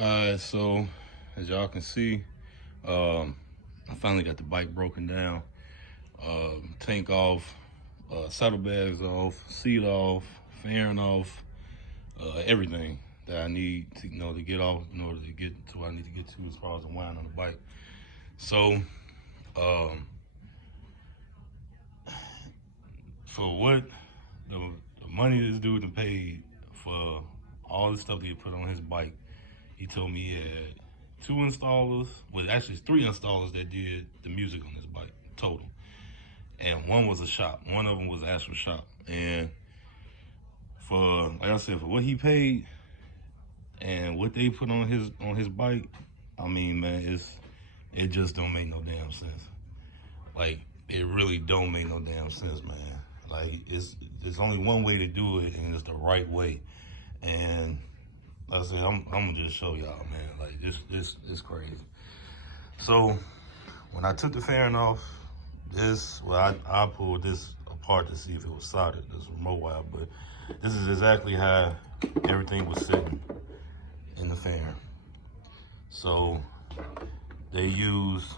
Alright, so as y'all can see, I finally got the bike broken down. Tank off, saddlebags off, seat off, fairing off, everything that I need to, to get off in order to get to where I need to get to as far as the wind on the bike. So, for what the money this dude paid for all the stuff that he put on his bike, he told me he had 2 installers, well actually 3 installers that did the music on his bike total. And one was a shop. One of them was an actual shop. And for, like I said, for what he paid and what they put on his bike, I mean, man, it just don't make no damn sense. Like, it really don't make no damn sense, man. Like, there's only one way to do it, and it's the right way. And like I said, I'm gonna just show y'all, man. Like, this is crazy. So when I took the fairing off, I pulled this apart to see if it was soldered, this remote wire, but this is exactly how everything was sitting in the fairing. So they use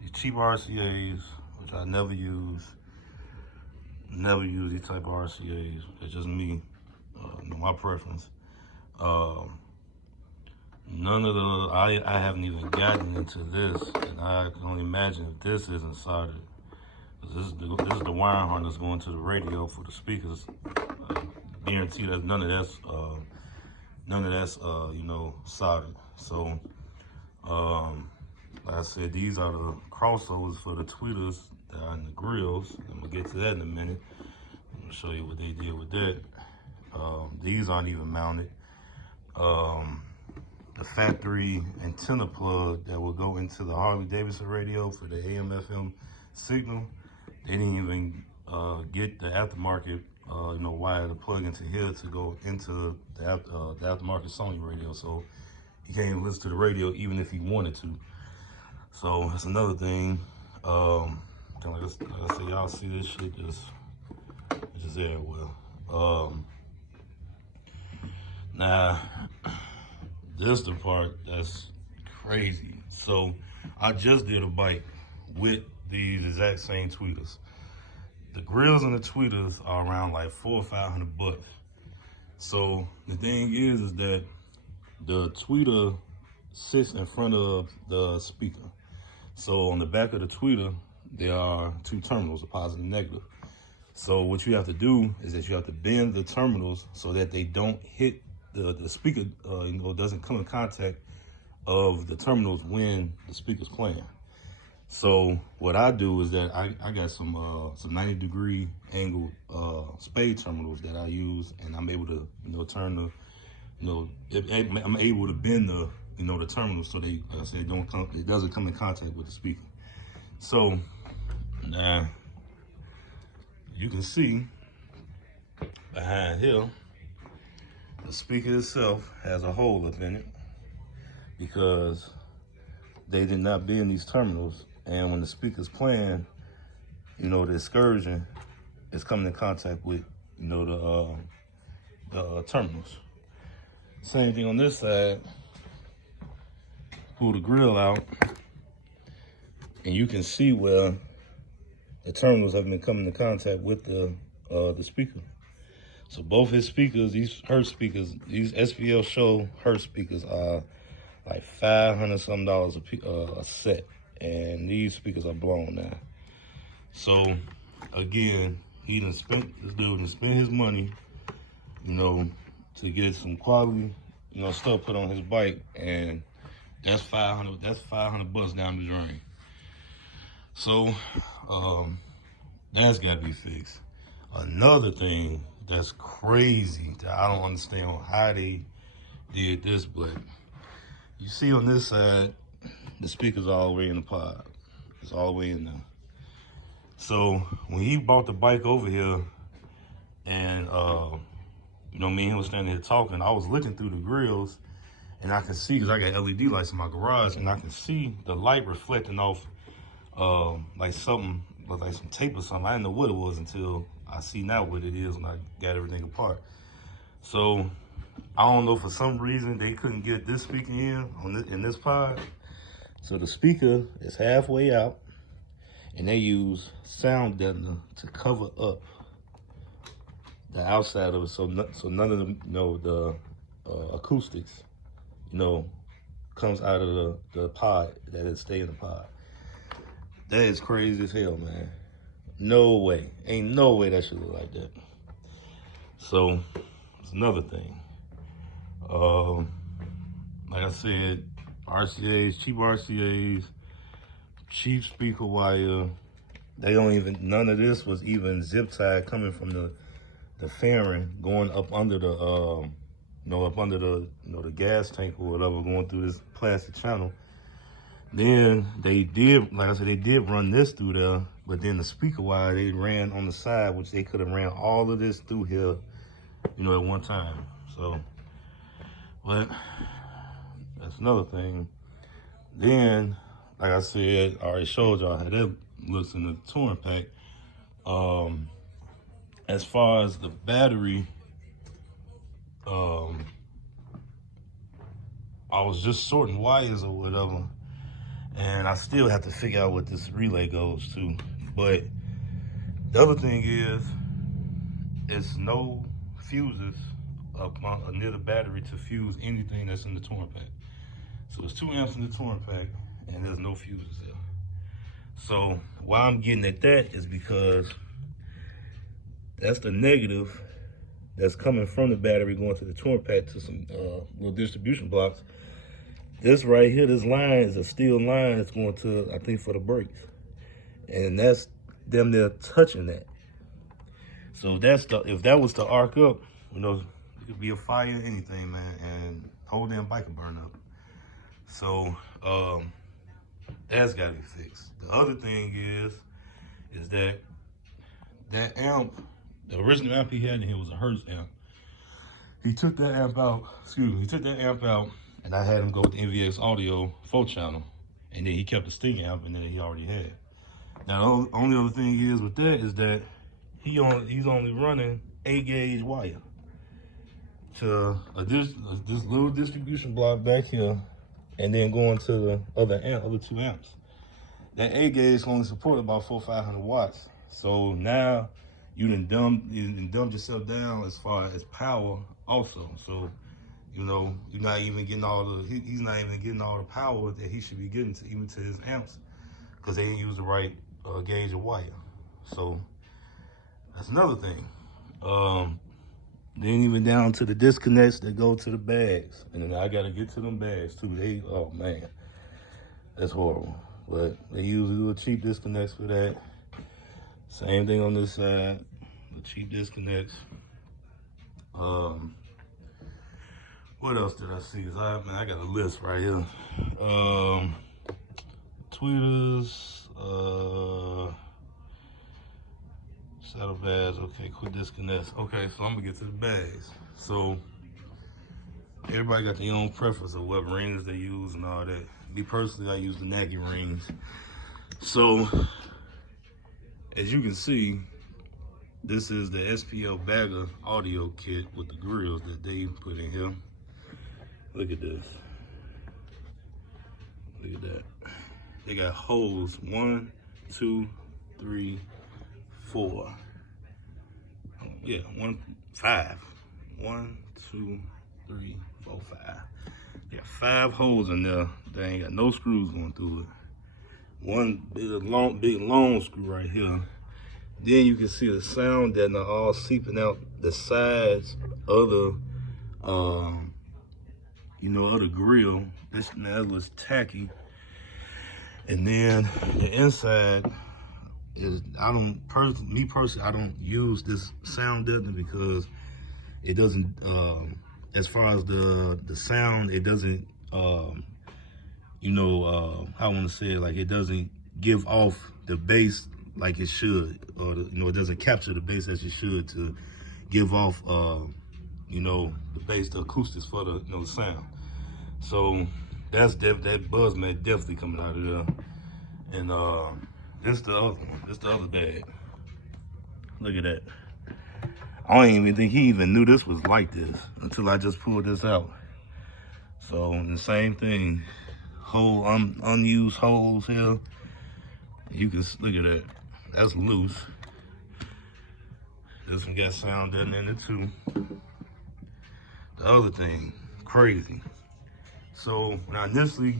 these cheap RCAs, which I never use. Never use these type of RCAs. It's just me, my preference. None of the, I haven't even gotten into this, and I can only imagine if this isn't soldered. This is the wire harness going to the radio for the speakers. Guarantee that none of that's soldered. So, like I said, these are the crossovers for the tweeters that are in the grills. I'm gonna get to that in a minute. I'm gonna show you what they did with that. These aren't even mounted. The factory antenna plug that will go into the Harley Davidson radio for the AM/FM signal, they didn't even get the aftermarket wire to plug into here to go into the aftermarket Sony radio. So he can't even listen to the radio even if he wanted to. So that's another thing. Like I said, y'all see this shit just everywhere. Now, this the part that's crazy. So I just did a bike with these exact same tweeters. The grills and the tweeters are around like $400 or $500. So the thing is that the tweeter sits in front of the speaker. So on the back of the tweeter, there are 2 terminals, a positive and negative. So what you have to do is that you have to bend the terminals so that they don't hit the speaker, doesn't come in contact of the terminals when the speaker's playing. So what I do is that I got some 90-degree angle spade terminals that I use, and I'm able to turn the I'm able to bend the the terminals so they, like I said, it doesn't come in contact with the speaker. So now you can see behind here, the speaker itself has a hole up in it because they did not bend these terminals, and when the speaker's playing, the excursion is coming in contact with the terminals. Same thing on this side. Pull the grill out, and you can see where the terminals have been coming in contact with the speaker. So both his speakers, these Hertz speakers, these SPL Show Hertz speakers are like $500 something a set, and these speakers are blown now. So again, this dude done spent his money, to get some quality, stuff put on his bike, and that's $500 down the drain. So that's got to be fixed. Another thing that's crazy that I don't understand how they did this, but you see on this side, the speaker's all the way in the pod. It's all the way in there. So when he bought the bike over here, and me and him was standing here talking, I was looking through the grills, and I can see, because I got LED lights in my garage, and I can see the light reflecting off like something, like some tape or something. I didn't know what it was until I see now what it is when I got everything apart. So I don't know, for some reason they couldn't get this speaker in this pod. So the speaker is halfway out, and they use sound deadener to cover up the outside of it, so none of the acoustics, comes out of the pod, that it stay in the pod. That is crazy as hell, man. No way, ain't no way that should look like that. So it's another thing. Like I said, RCAs, cheap speaker wire. They don't even, none of this was even zip tied coming from the fairing going up under the the gas tank or whatever, going through this plastic channel. Then they did, like I said, they did run this through there, but then the speaker wire they ran on the side, which they could have ran all of this through here, at one time. So, but that's another thing. Then, like I said, I already showed y'all how that looks in the touring pack. As far as the battery, I was just sorting wires or whatever, and I still have to figure out what this relay goes to. But the other thing is, it's no fuses up near the battery to fuse anything that's in the touring pack. So it's 2 amps in the touring pack, and there's no fuses there. So why I'm getting at that is because that's the negative that's coming from the battery going to the touring pack to some little distribution blocks. This right here, this line is a steel line that's going to, I think, for the brakes. And that's them there touching that. So that's if that was to arc up, it could be a fire, anything, man, and the whole damn bike can burn up. So that's gotta be fixed. The other thing is that amp, the original amp he had in here was a Hertz amp. He took that amp out, and I had him go with the NVX Audio 4-channel. And then he kept the Sting amp and then he already had. Now, the only other thing is with that is that he's only running 8-gauge wire to this little distribution block back here, and then going to the other 2 amps. That 8-gauge only supported about 400 or 500 watts. So now you done dumbed yourself down as far as power also. So, you're not even getting he's not even getting all the power that he should be getting even to his amps, because they didn't use the right gauge of wire. So that's another thing. Then even down to the disconnects that go to the bags. And then I gotta get to them bags too. Oh man, that's horrible. But they use little cheap disconnects for that. Same thing on this side, the cheap disconnects. What else did I see? I got a list right here. Tweeters, saddlebags, okay, quick disconnects. Okay, so I'm gonna get to the bags. So everybody got their own preference of what rings they use and all that. Me personally, I use the Nike rings. So as you can see, this is the SPL Bagger audio kit with the grills that they put in here. Look at this. Look at that. They got holes 1, 2, 3, 4. Yeah, 5. 1, 2, 3, 4, 5. They got 5 holes in there. They ain't got no screws going through it. One big long screw right here. Then you can see the sound that are all seeping out the sides of the other grill. This looks tacky. And then the inside is, me personally, I don't use this sound deadener because it doesn't, as far as the sound, it doesn't, how I want to say it, like it doesn't give off the bass like it should, or it doesn't capture the bass as it should to give off, the bass, the acoustics for the, the sound. So that's that buzz man definitely coming out of there. And this the other one. This the other bag. Look at that. I don't even think he even knew this was like this until I just pulled this out. So the same thing, whole unused holes here. You can look at that. That's loose. This one got sound in it too. The other thing, crazy. So when I initially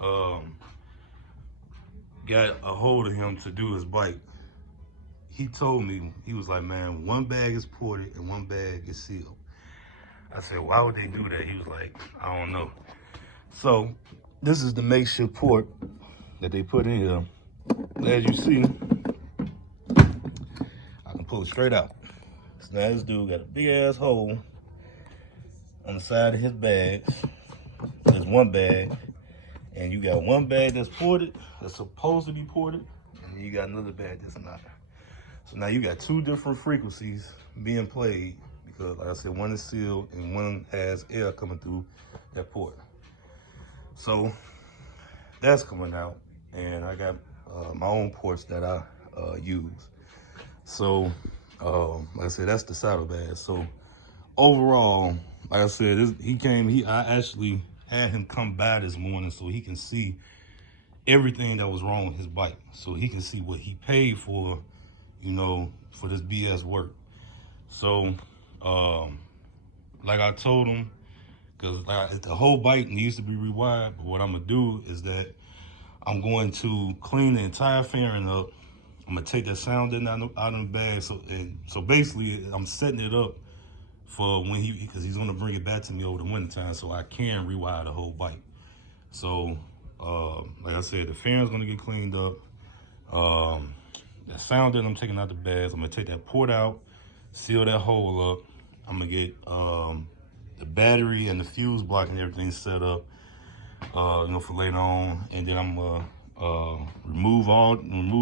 got a hold of him to do his bike, he told me, he was like, man, one bag is ported and one bag is sealed. I said, why would they do that? He was like, I don't know. So this is the makeshift port that they put in here. As you see, I can pull it straight out. So now this dude got a big ass hole on the side of his bags. There's one bag, and you got one bag that's ported, that's supposed to be ported, and then you got another bag that's not. So now you got two different frequencies being played because, like I said, one is sealed and one has air coming through that port. So that's coming out, and I got my own ports that I use. So, like I said, that's the saddlebag. So overall, like I said, I actually had him come by this morning so he can see everything that was wrong with his bike. So he can see what he paid for, you know, for this BS work. So, like I told him, because the whole bike needs to be rewired, but what I'm gonna do is that I'm going to clean the entire fairing up. I'm gonna take that sound out of the bag. So basically, I'm setting it up for when because he's gonna bring it back to me over the wintertime, so I can rewire the whole bike. So, like I said, the fairing's gonna get cleaned up. The sound that I'm taking out the bags, I'm gonna take that port out, seal that hole up. I'm gonna get the battery and the fuse block and everything set up, you know, for later on. And then I'm gonna remove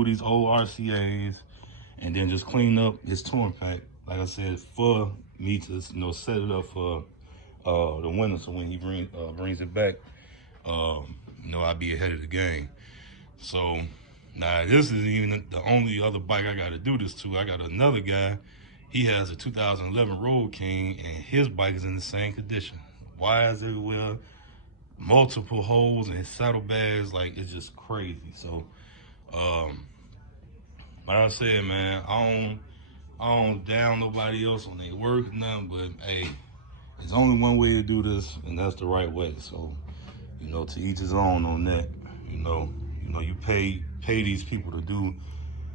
these old RCAs, and then just clean up his touring pack. Like I said, for me to, you know, set it up for the winter, so when he brings it back, you know, I'll be ahead of the game. So now this is even the only other bike I got to do this to. I got another guy. He has a 2011 Road King, and his bike is in the same condition. Wires everywhere, multiple holes in his saddlebags. Like, it's just crazy. So, like I said, man, I don't down nobody else on their work or nothing, but hey, there's only one way to do this, and that's the right way. So, you know, to each his own on that. You know, you pay these people to do,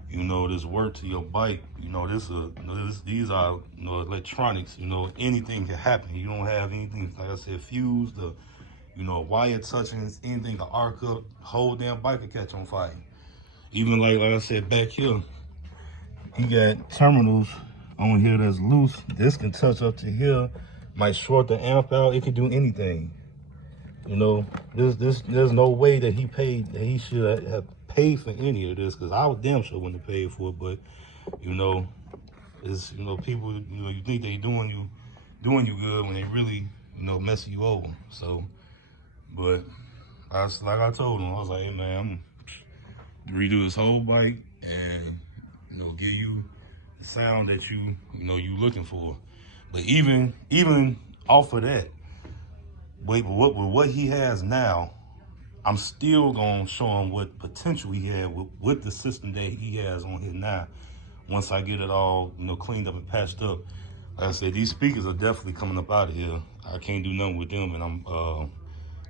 you know, this work to your bike. You know, these are, you know, electronics. You know, anything can happen. You don't have anything, like I said, fused, you know, wire touching, anything to arc up, whole damn bike can catch on fire. Even like I said, back here, he got terminals on here that's loose. This can touch up to here, might short the amp out. It can do anything. You know, there's no way that he should have paid for any of this, because I was damn sure wouldn't have paid for it. But you know, it's, you know, people, you know, you think they doing you good when they really, you know, messing you over. So, but like I told him, I was like, hey man, I'm gonna redo this whole bike and, you know, give you the sound that you know you looking for. But even off of that, with what he has now, I'm still gonna show him what potential he had with the system that he has on here now. Once I get it all, you know, cleaned up and patched up. Like I said, these speakers are definitely coming up out of here. I can't do nothing with them, and I'm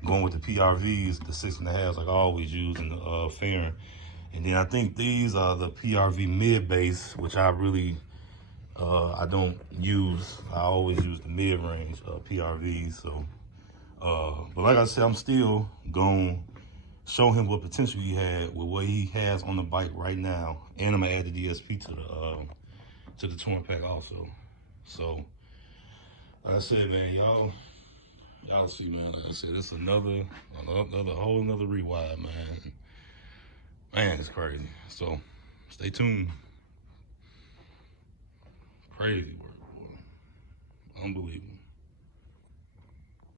going with the PRVs, the 6.5s, like I always use in the fairing. And then I think these are the PRV mid-bass, which I really I don't use. I always use the mid-range PRVs. So, but like I said, I'm still gonna show him what potential he had with what he has on the bike right now, and I'm gonna add the DSP to the touring pack also. So, like I said, man, y'all see, man. Like I said, it's another whole another rewire, man. Man, it's crazy. So, stay tuned. Crazy work, boy. Unbelievable.